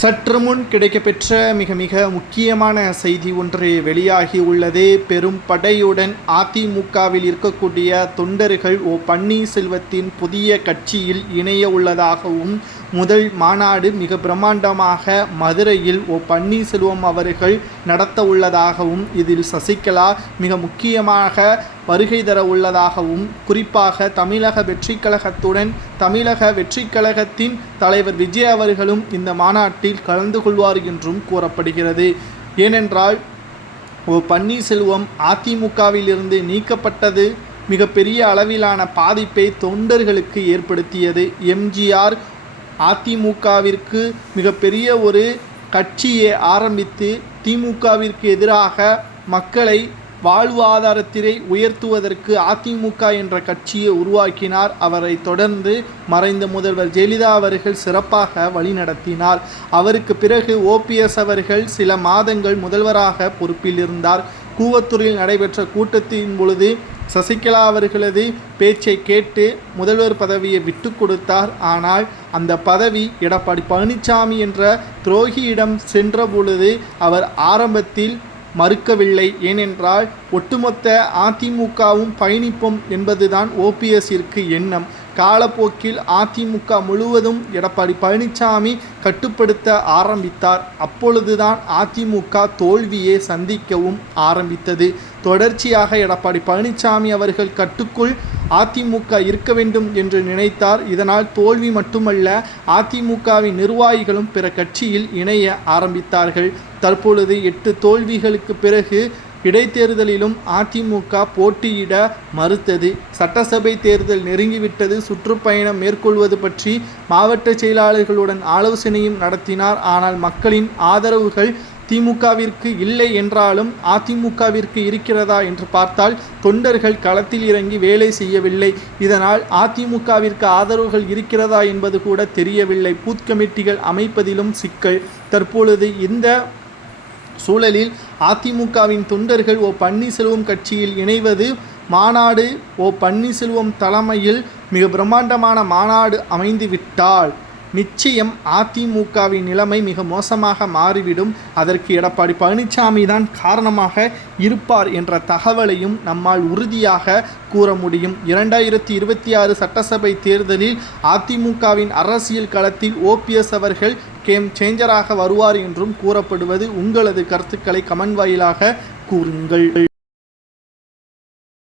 சற்று முன் கிடைக்கப்பெற்ற மிக மிக முக்கியமான செய்தி ஒன்று வெளியாகி உள்ளது. பெரும் படையுடன் அதிமுகவில் இருக்கக்கூடிய தொண்டர்கள் ஓ பன்னீர்செல்வத்தின் புதிய கட்சியில் இணைய உள்ளதாகவும் முதல் மாநாடு மிக பிரம்மாண்டமாக மதுரையில் ஓ பன்னீர்செல்வம் அவர்கள் நடத்த உள்ளதாகவும் இதில் சசிகலா மிக முக்கியமாக வருகை தர உள்ளதாகவும் குறிப்பாக தமிழக வெற்றிக் கழகத்துடன் தமிழக வெற்றிக் கழகத்தின் தலைவர் விஜய் அவர்களும் இந்த மாநாட்டில் கலந்து கொள்வார் என்றும் கூறப்படுகிறது. ஏனென்றால் ஓ பன்னீர்செல்வம் அதிமுகவிலிருந்து நீக்கப்பட்டது மிகப்பெரிய அளவிலான பாதிப்பை தொண்டர்களுக்கு ஏற்படுத்தியது. எம்ஜிஆர் அதிமுகவிற்கு மிகப்பெரிய ஒரு கட்சியை ஆரம்பித்து திமுகவிற்கு எதிராக மக்களை வாழ்வாதாரத்தினை உயர்த்துவதற்கு அதிமுக என்ற கட்சியை உருவாக்கினார். அவரை தொடர்ந்து மறைந்த முதல்வர் ஜெயலலிதா அவர்கள் சிறப்பாக வழிநடத்தினார். அவருக்கு பிறகு ஓபிஎஸ் அவர்கள் சில மாதங்கள் முதல்வராக பொறுப்பில் இருந்தார். கூவத்தூரில் நடைபெற்ற கூட்டத்தின் பொழுது சசிகலா அவர்களது பேச்சை கேட்டு முதல்வர் பதவியை விட்டு கொடுத்தார். ஆனால் அந்த பதவி எடப்பாடி பழனிசாமி என்ற துரோகியிடம் சென்ற பொழுது அவர் ஆரம்பத்தில் மறுக்கவில்லை. ஏனென்றால் ஒட்டுமொத்த அதிமுகவும் பயணிப்போம் என்பதுதான் ஓபிஎஸ்ஸிற்கு எண்ணம். காலப்போக்கில் அதிமுக முழுவதும் எடப்பாடி பழனிசாமி கட்டுப்படுத்த ஆரம்பித்தார். அப்பொழுதுதான் அதிமுக தோல்வியை சந்திக்கவும் ஆரம்பித்தது. தொடர்ச்சியாக எடப்பாடி பழனிசாமி அவர்கள் கட்டுக்குள் அதிமுக இருக்க வேண்டும் என்று நினைத்தார். இதனால் தோல்வி மட்டுமல்ல அதிமுகவின் நிர்வாகிகளும் பிற கட்சியில் இணைய ஆரம்பித்தார்கள். தற்பொழுது எட்டு தோல்விகளுக்கு பிறகு இடைத்தேர்தலிலும் அதிமுக போட்டியிட மறுத்தது. சட்டசபை தேர்தல் நெருங்கிவிட்டது. சுற்றுப்பயணம் மேற்கொள்வது பற்றி மாவட்ட செயலாளர்களுடன் ஆலோசனையும் நடத்தினார். ஆனால் மக்களின் ஆதரவுகள் திமுகவிற்கு இல்லை என்றாலும் அதிமுகவிற்கு இருக்கிறதா என்று பார்த்தால் தொண்டர்கள் களத்தில் இறங்கி வேலை செய்யவில்லை. இதனால் அதிமுகவிற்கு ஆதரவுகள் இருக்கிறதா என்பது கூட தெரியவில்லை. பூத் கமிட்டிகள் அமைப்பதிலும் சிக்கல். தற்பொழுது இந்த சூழலில் அதிமுகவின் தொண்டர்கள் ஓ பன்னீர்செல்வம் கட்சியில் இணைவது மாநாடு ஓ பன்னீர்செல்வம் தலைமையில் மிக பிரம்மாண்டமான மாநாடு அமைந்துவிட்டால் நிச்சயம் அதிமுகவின் நிலைமை மிக மோசமாக மாறிவிடும். அதற்கு எடப்பாடி பழனிசாமி தான் காரணமாக இருப்பார் என்ற தகவலையும் நம்மால் உறுதியாக கூற முடியும். இரண்டாயிரத்தி இருபத்தி ஆறு சட்டசபை தேர்தலில் அதிமுகவின் அரசியல் களத்தில் ஓபிஎஸ் அவர்கள் கேம் சேஞ்சராக வருவார் என்றும் கூறப்படுவது உங்களது கருத்துக்களை கமன் வாயிலாக கூறுங்கள்.